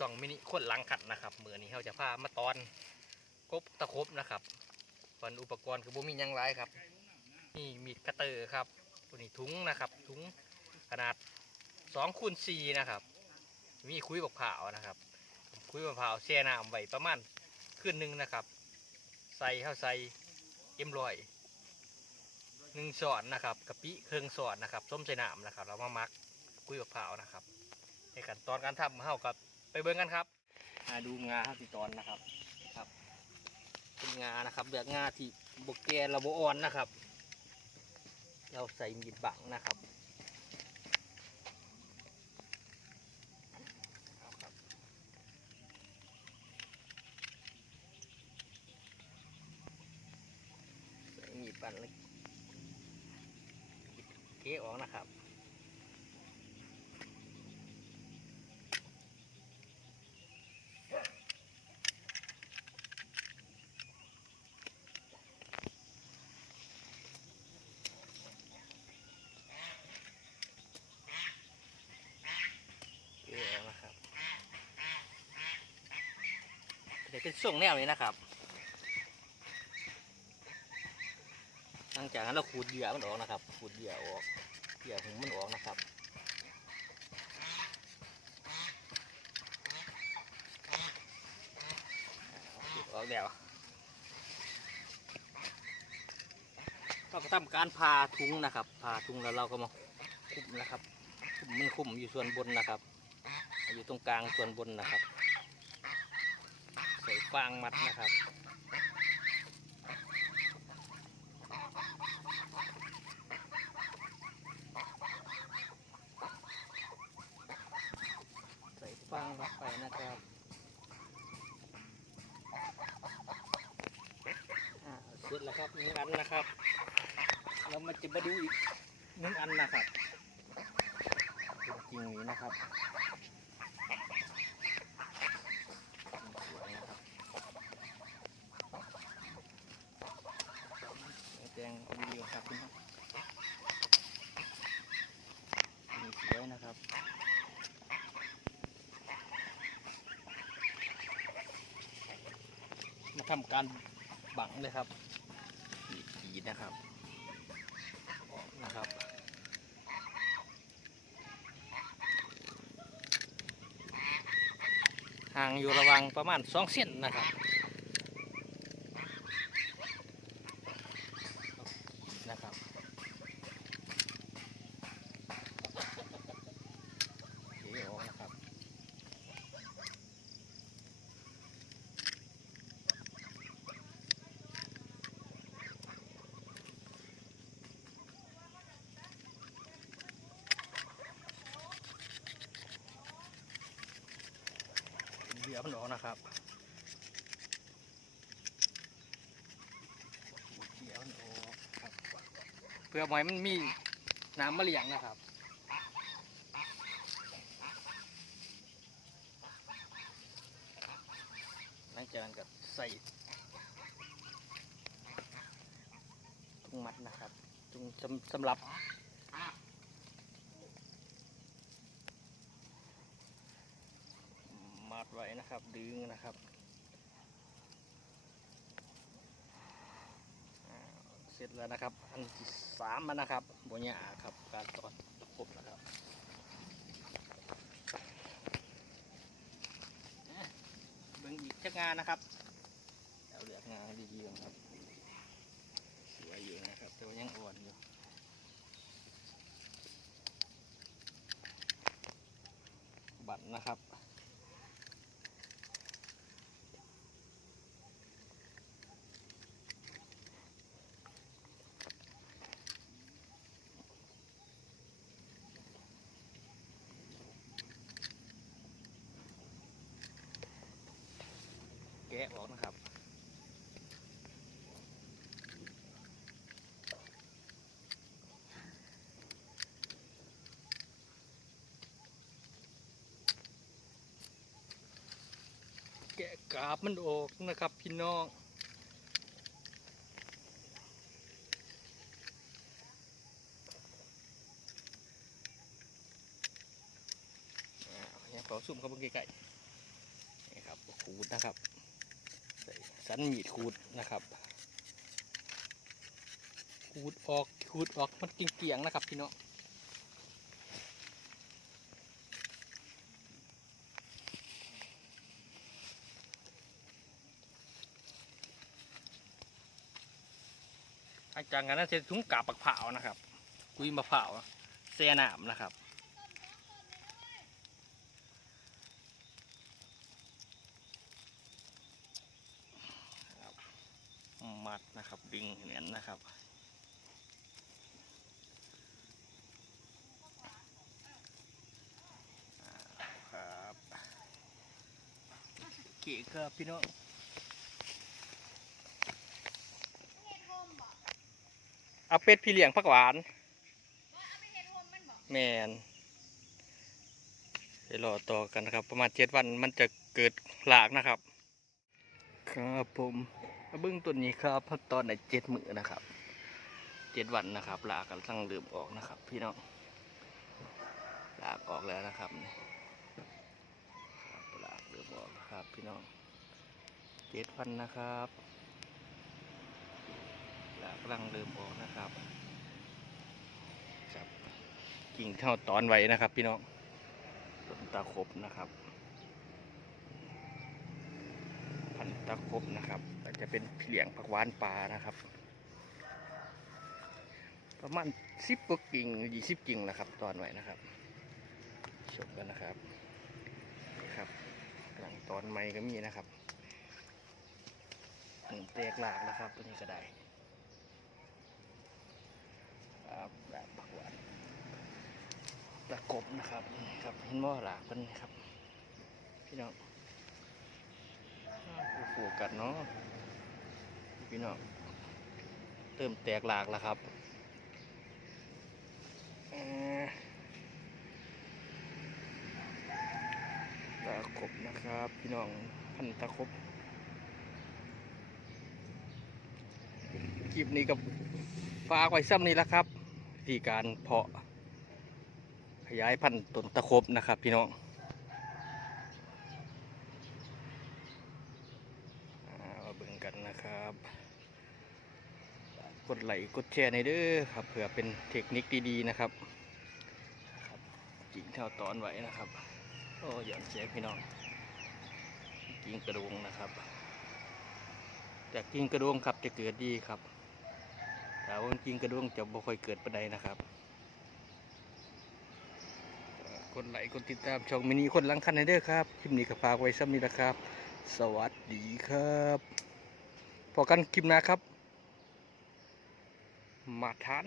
สองมินิคนหลังขัดนะครับมือนี้เขาจะพามาตอนกบตะครบนะครับส่วนอุปกรณ์คือบ่มียังไรครับ นี่มีดกระเตอร์ครับตัวนี้ถุงนะครับ ถุงขนาด2คูณ4นะครับ มีคุยบักเผานะครับคุยบักเผาแช่น้ำไว้ประมาณคืนหนึ่งนะครับ ใส่เข้าใส่เอ็มลอยหนึ่งสอนนะครับกะปิเครื่องสอนนะครับส้มใส่น้ำนะครับเรามามักคุยบักเผานะครับในขั้นตอนการทำเฮากับ ไปเบิ่งกันครับมาดูงาครับที่ตอนนะครับครับเป็นงานะครับเลือกงาที่บกแกนระบอ่อนนะครับ เราใส่มีดบังนะครับเอาครับใส่มีดบังเลยเกะออกนะครับ เกลือนะครับ เป็นส่งแนวนี้นะครับ หลังจากนั้นเราขูดเหยื่อมันออกนะครับ ขูดเหยื่อออก เหยื่อถึงมันออกนะครับออกแล้วเราก็ทำการพาทุงนะครับพาทุงแล้วเราก็มาคุมนะครับคุมมันคุมอยู่ส่วนบนนะครับ อยู่ตรงกลางส่วนบนนะครับ ใส่ฟางมัดนะครับใส่ฟางมัดไปนะครับเสร็จแล้วครับหนึ่งอันนะครับเรามาจะมาดูอีกหนึ่งอันนะครับจริงๆนี้นะครับสวยนะครับแดงเอาวิวครับ พี่น้องนี่สวยนะครับมาทำการบังเลยครับดีดนะครับออกนะครับห่างอยู่ระวังประมาณสองเส้นนะครับเดี๋ยวออกนะครับ เหลือมันออกนะครับเหลือมันออกครับเพื่อหมอยมันมีน้ำมะเลียงนะครับหลังจากนั้นก็ใส่ถุงมัดนะครับถุงสำสำหรับ มั ดไว้นะครับ ดึงนะครับเสร็จแล้วนะครับ อันที่สามนะครับบนยาครับการตอนครบนะครับเบิ่งอีกจักงานนะครับเอาเลือกงานดีๆครับสวยอยู่นะครับแต่ว่ายังอ่อนอยู่บัตรนะครับะออกนะครับแกะกาบมันออกนะครับพี่น้องอ่าเนี่ยขอซุ่มเข้าไปใกล้ๆขูดนะครับ สันมีดขูดนะครับขูดออกขูดออกมันเกี่ยงๆนะครับพี่น้องหลังจากนั้นเสร็จถุงกาบปักเผานะครับกุยมะพร้าวแซ่น้ำนะครับ มัดนะครับ ดึงเนียนนะครับอ่าครับโอเคครับพี่น้องเฮ็ดโฮมบ่เอาเป็ดพี่เลี้ยงผักหวานบ่เอาไปเฮ็ดโฮมมันบ่แมนเดี๋ยวรอต่อกันนะครับ ประมาณเจ็ดวันมันจะเกิดหลากนะครับ ครับผม มาบิ้งตัวนี้ครับพักตอนในเจ็ดมือนะครับเจ็ดวันนะครับลากันตั้งเริ่มออกนะครับ พี่น้องลากออกแล้วนะครับนี่ครับลากเริ่มออกนะครับ พี่น้องเจ็ดวันนะครับลากกำลังเริ่มออกนะครับครับกิ่งเท่าตอนไว้นะครับ พี่น้องต้นตาครบนะครับ พันตาครบนะครับ จะเป็นเลี้ยงผักหวานปลานะครับ ประมาณสิบกว่ากิ่งยี่สิบกิ่งนะครับ ตอนไว้นะครับ ชมกันนะครับนี่ครับหลังตอนใหม่ก็มีนะครับหนึ่งเตกหลากนะครับตัวนี้ก็ได้ครับแบบผักหวานตะกบนะครับนี่ครับเห็นว่าหลากเป็นครับ พี่น้องอ้าวโอ้โหกัดเนาะ พี่น้องเริ่มแตกหลากแล้วครับตะกบนะครับ พี่น้องพันตะกบคลิปนี้กับฝาไว้ซ้ำนี้แล้วครับวิธีการเพาะขยายพันธุ์ต้นตะครบนะครับ พี่น้องอ่ามาเบิ่งกันนะครับฝา กดไลค์กดแชร์ในเด้อครับเผื่อเป็นเทคนิคดีๆนะครับกิ่งเท่าตอนไว้นะครับโอ้หย่อนเสียพี่น้องกิ่งกระดวงนะครับจากกิ่งกระดวงครับจะเกิดดีครับแต่ว่ากิ่งกระดวงจะบ่ค่อยเกิดปานใดนะครับกดไลค์กดติดตามช่องมินิคนลังคันให้เด้อครับคลิปนี้ก็ฝากไว้ซ้ำนี้นะครับ สวัสดีครับพอกันคลิปหน้าครับ มาทาน